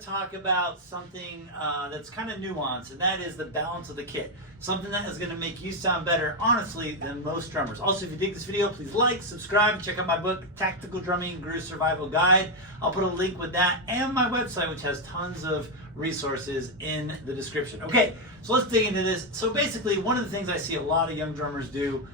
to talk about something that's kind of nuanced, and that is the balance of the kit. Something that is going to make you sound better, honestly, than most drummers. Also, if you dig this video, please like, subscribe, and check out my book, Tactical Drumming Groove Survival Guide. I'll put a link with that and my website, which has tons of resources in the description. Okay, so let's dig into this. So basically, one of the things I see a lot of young drummers do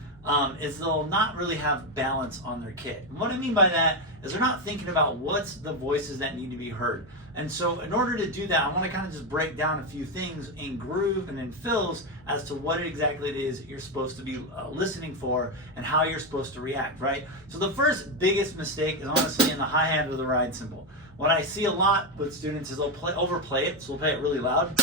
is they'll not really have balance on their kit. And what I mean by that is they're not thinking about what's the voices that need to be heard. And so in order to do that, I want to kind of just break down a few things in groove and in fills as to what exactly it is you're supposed to be listening for and how you're supposed to react, right? So the first biggest mistake is honestly in the hi-hat or the ride cymbal. What I see a lot with students is they'll overplay it, so we'll play it really loud.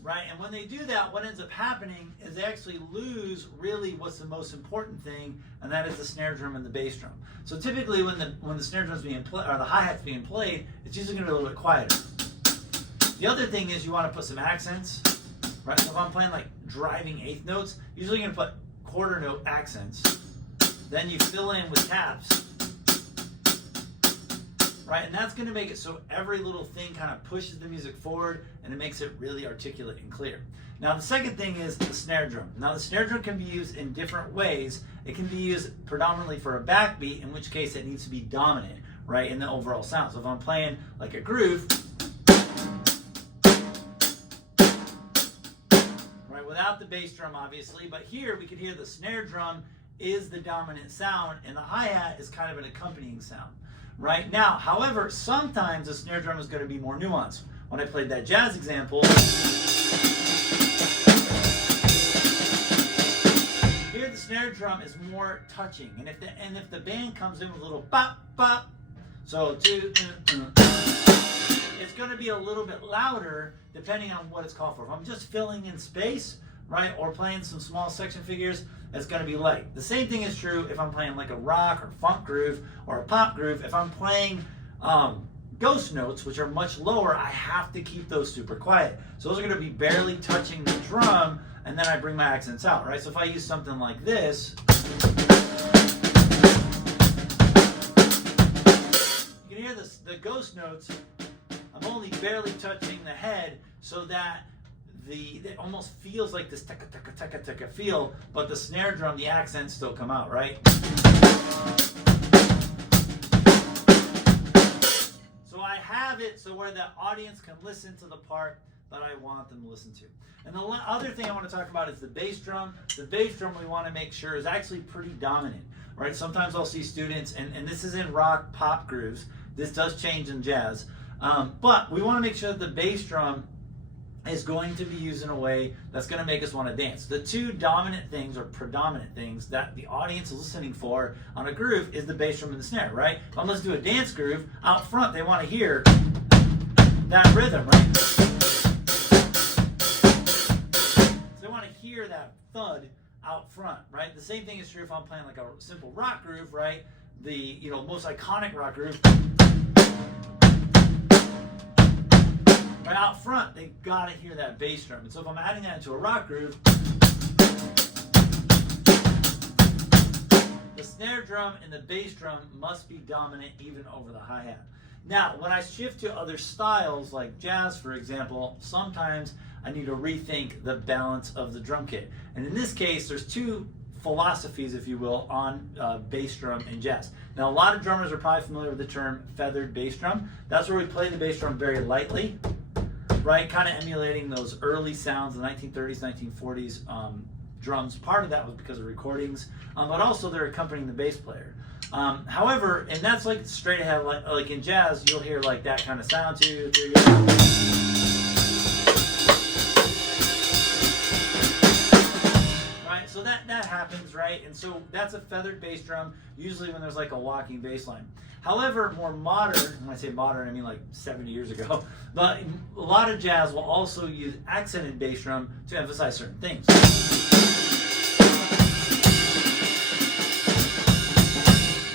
Right, and when they do that, what ends up happening is they actually lose really what's the most important thing, and that is the snare drum and the bass drum. So typically, when the snare drum's being played or the hi-hat's being played, it's usually going to be a little bit quieter. The other thing is you want to put some accents, right? So if I'm playing like driving eighth notes, usually you're going to put quarter note accents. Then you fill in with taps. Right, and that's going to make it so every little thing kind of pushes the music forward and it makes it really articulate and clear. Now the second thing is the snare drum. Now the snare drum can be used in different ways. It can be used predominantly for a backbeat, in which case it needs to be dominant, right, in the overall sound. So if I'm playing like a groove, right, without the bass drum obviously, but here we can hear the snare drum is the dominant sound and the hi-hat is kind of an accompanying sound. Right now, however, sometimes the snare drum is going to be more nuanced. When I played that jazz example, here the snare drum is more touching, and if the band comes in with a little bop bop, so it's going to be a little bit louder depending on what it's called for. If I'm just filling in space, right, or playing some small section figures, it's going to be light. The same thing is true if I'm playing like a rock or funk groove or a pop groove. If I'm playing ghost notes, which are much lower, I have to keep those super quiet. So those are going to be barely touching the drum, and then I bring my accents out, right? So if I use something like this, you can hear the ghost notes. I'm only barely touching the head so that it almost feels like this taka taka taka taka feel, but the snare drum, the accents still come out, right? So I have it so where the audience can listen to the part that I want them to listen to. And the other thing I want to talk about is the bass drum. The bass drum we want to make sure is actually pretty dominant, right? Sometimes I'll see students, and this is in rock pop grooves. This does change in jazz, but we want to make sure that the bass drum is going to be used in a way that's going to make us want to dance. The two dominant things or predominant things that the audience is listening for on a groove is the bass drum and the snare, right? If I'm going to do a dance groove, out front they want to hear that rhythm, right? So they want to hear that thud out front, right? The same thing is true if I'm playing like a simple rock groove, right? The most iconic rock groove. Right out front, they gotta hear that bass drum. And so if I'm adding that into a rock groove, the snare drum and the bass drum must be dominant even over the hi-hat. Now, when I shift to other styles like jazz, for example, sometimes I need to rethink the balance of the drum kit. And in this case, there's two philosophies, if you will, on bass drum and jazz. Now, a lot of drummers are probably familiar with the term feathered bass drum. That's where we play the bass drum very lightly, right? Kind of emulating those early sounds, the 1930s, 1940s drums. Part of that was because of recordings, but also they're accompanying the bass player. However, and that's like straight ahead, like in jazz, you'll hear like that kind of sound too. Right, so that happens, right? And so that's a feathered bass drum, usually when there's like a walking bass line. However, more modern, when I say modern, I mean like 70 years ago, but a lot of jazz will also use accented bass drum to emphasize certain things.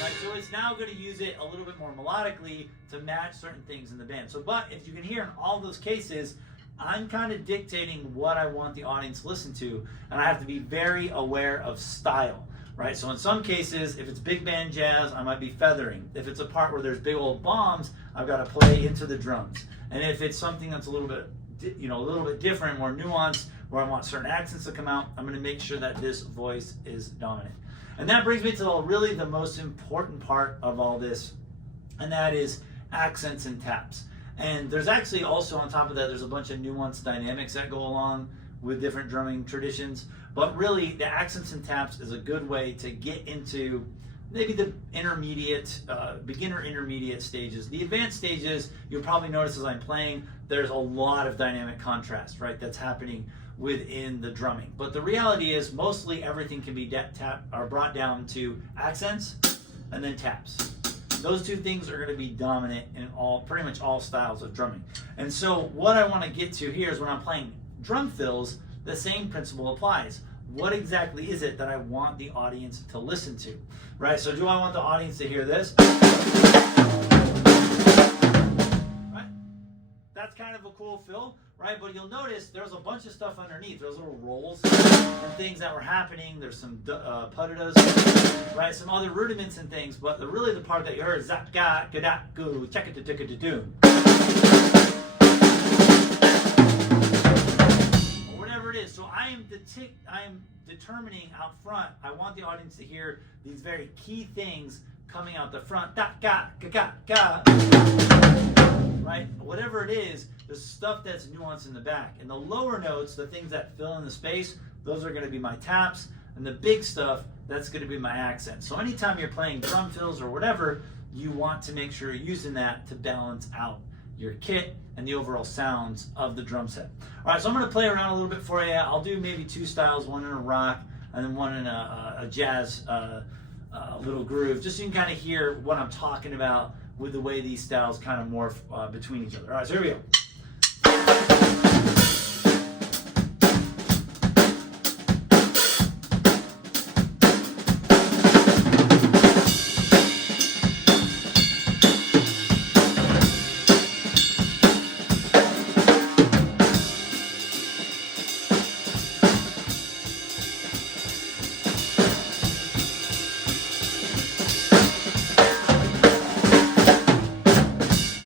Right, so it's now going to use it a little bit more melodically to match certain things in the band. So, but if you can hear in all those cases, I'm kind of dictating what I want the audience to listen to, and I have to be very aware of style. right? So in some cases, if it's big band jazz, I might be feathering. If it's a part where there's big old bombs, I've got to play into the drums. And if it's something that's a little bit, a little bit different, more nuanced, where I want certain accents to come out, I'm going to make sure that this voice is dominant. And that brings me to really the most important part of all this, and that is accents and taps. And there's actually also on top of that, there's a bunch of nuanced dynamics that go along with different drumming traditions. But really, the accents and taps is a good way to get into maybe the intermediate, beginner intermediate stages. The advanced stages, you'll probably notice as I'm playing, there's a lot of dynamic contrast, right, that's happening within the drumming. But the reality is mostly everything can be brought down to accents and then taps. Those two things are going to be dominant in pretty much all styles of drumming. And so what I want to get to here is when I'm playing drum fills, the same principle applies. What exactly is it that I want the audience to listen to, right? So do I want the audience to hear this? Right? That's kind of a cool fill, right? But you'll notice there's a bunch of stuff underneath. There's little rolls and things that were happening. There's some putadas, right? Some other rudiments and things. But really the part that you heard is that ga ga go check it to doom. Whatever it is. So I am determining out front. I want the audience to hear these very key things coming out the front. Da ga ga ga ga. Right? Whatever it is, there's stuff that's nuanced in the back. And the lower notes, the things that fill in the space, those are going to be my taps. And the big stuff, that's going to be my accents. So anytime you're playing drum fills or whatever, you want to make sure you're using that to balance out your kit and the overall sounds of the drum set. All right, so I'm going to play around a little bit for you. I'll do maybe two styles, one in a rock and then one in a jazz little groove, just so you can kind of hear what I'm talking about with the way these styles kind of morph between each other. All right, so here we go.